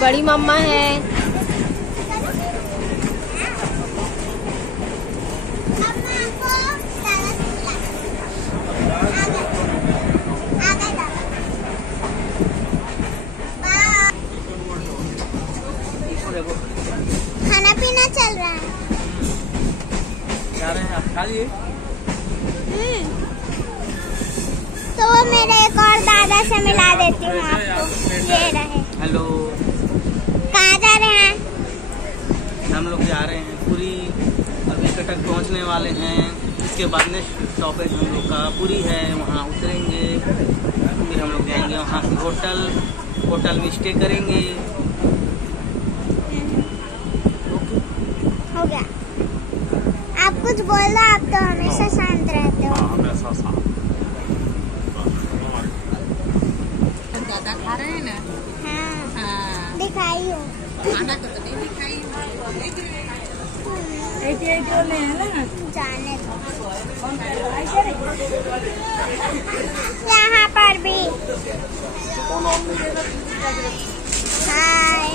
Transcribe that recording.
बड़ी मम्मा है। खाना पीना चल रहा है। जा रहे हैं, आप खा लिए? तो वो मेरे एक और दादा से मिला देती हूँ आपको। ये रहे। हेलो। कहाँ जा रहे हैं? हम लोग जा रहे हैं पुरी, अभी कटक पहुंचने वाले हैं। इसके बाद नेक्स्ट स्टॉपेज हम लोग का पुरी है, वहाँ उतरेंगे, फिर हम लोग जाएंगे वहाँ से होटल में स्टे करेंगे। हो गया। आप कुछ बोल दो, आप तो हमेशा शांत रहते हो। हमेशा शांत। दादा खा रहे हैं ना? हाँ, दिखाई हो। खाना तो नहीं दिखाई। जाने दो। यहाँ पर भी हाय।